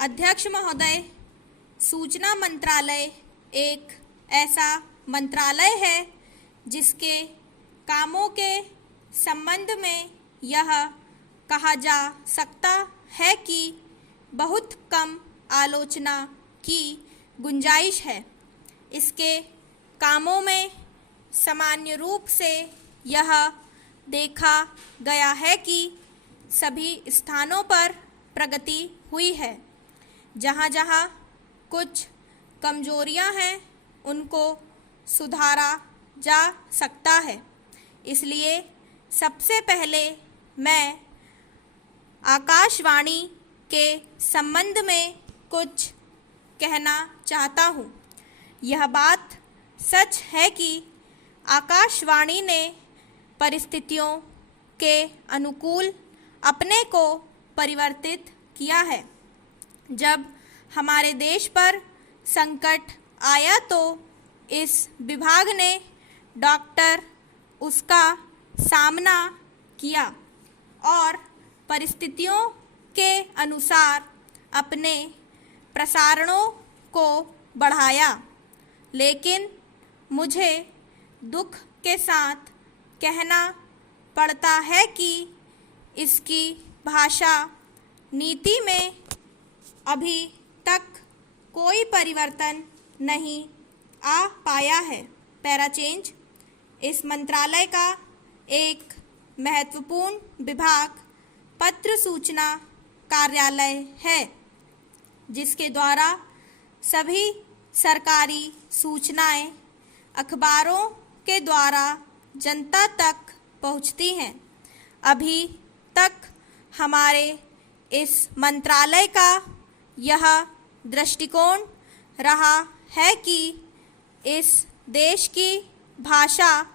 अध्यक्ष महोदय, सूचना मंत्रालय एक ऐसा मंत्रालय है जिसके कामों के संबंध में यह कहा जा सकता है कि बहुत कम आलोचना की गुंजाइश है। इसके कामों में सामान्य रूप से यह देखा गया है कि सभी स्थानों पर प्रगति हुई है। जहाँ जहाँ कुछ कमजोरियाँ हैं उनको सुधारा जा सकता है। इसलिए सबसे पहले मैं आकाशवाणी के संबंध में कुछ कहना चाहता हूँ। यह बात सच है कि आकाशवाणी ने परिस्थितियों के अनुकूल अपने को परिवर्तित किया है। जब हमारे देश पर संकट आया तो इस विभाग ने डॉक्टर उसका सामना किया और परिस्थितियों के अनुसार अपने प्रसारणों को बढ़ाया। लेकिन मुझे दुख के साथ कहना पड़ता है कि इसकी भाषा नीति में अभी तक कोई परिवर्तन नहीं आ पाया है। Para change. इस मंत्रालय का एक महत्वपूर्ण विभाग पत्र सूचना कार्यालय है, जिसके द्वारा सभी सरकारी सूचनाएं अखबारों के द्वारा जनता तक पहुंचती हैं। अभी तक हमारे इस मंत्रालय का यह दृष्टिकोण रहा है कि इस देश की भाषा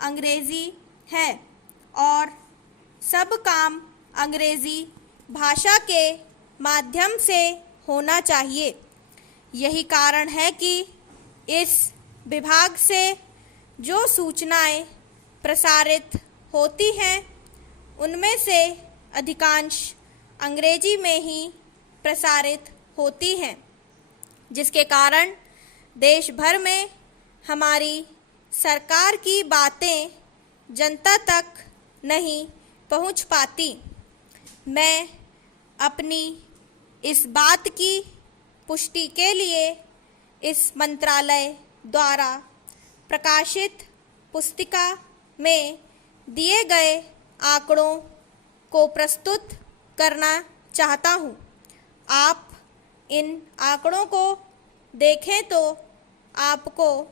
अंग्रेज़ी है और सब काम अंग्रेज़ी भाषा के माध्यम से होना चाहिए। यही कारण है कि इस विभाग से जो सूचनाएं प्रसारित होती हैं उनमें से अधिकांश अंग्रेजी में ही प्रसारित होती हैं, जिसके कारण देश भर में हमारी सरकार की बातें जनता तक नहीं पहुंच पाती। मैं अपनी इस बात की पुष्टि के लिए इस मंत्रालय द्वारा प्रकाशित पुस्तिका में दिए गए आंकड़ों को प्रस्तुत करना चाहता हूँ। आप इन आंकड़ों को देखें तो आपको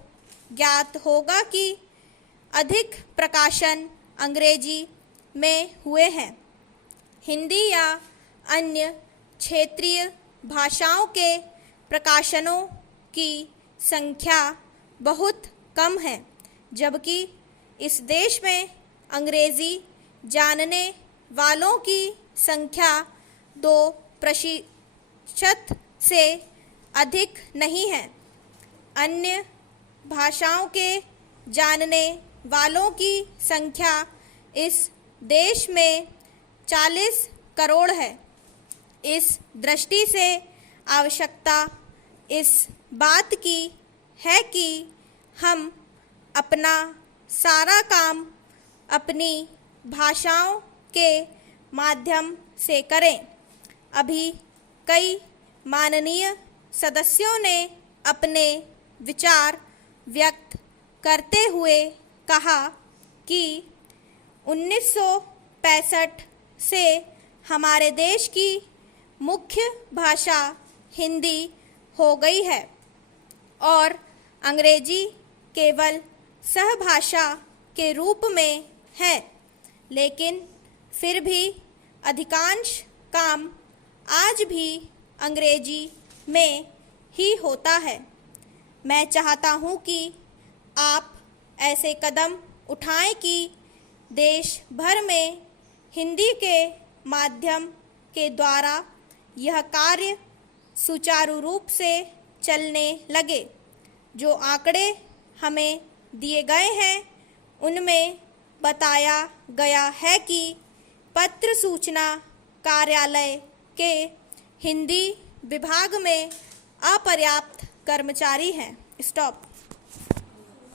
ज्ञात होगा कि अधिक प्रकाशन अंग्रेजी में हुए हैं। हिंदी या अन्य क्षेत्रीय भाषाओं के प्रकाशनों की संख्या बहुत कम है, जबकि इस देश में अंग्रेजी जानने वालों की संख्या 2% से अधिक नहीं है। अन्य भाषाओं के जानने वालों की संख्या इस देश में 40 करोड़ है। इस दृष्टि से आवश्यकता इस बात की है कि हम अपना सारा काम अपनी भाषाओं के माध्यम से करें। अभी कई माननीय सदस्यों ने अपने विचार व्यक्त करते हुए कहा कि 1965 से हमारे देश की मुख्य भाषा हिंदी हो गई है और अंग्रेजी केवल सहभाषा के रूप में है, लेकिन फिर भी अधिकांश काम आज भी अंग्रेजी में ही होता है। मैं चाहता हूँ कि आप ऐसे कदम उठाएं कि देश भर में हिंदी के माध्यम के द्वारा यह कार्य सुचारू रूप से चलने लगे। जो आंकड़े हमें दिए गए हैं उनमें बताया गया है कि पत्र सूचना कार्यालय के हिंदी विभाग में अपर्याप्त कर्मचारी हैं। स्टॉप।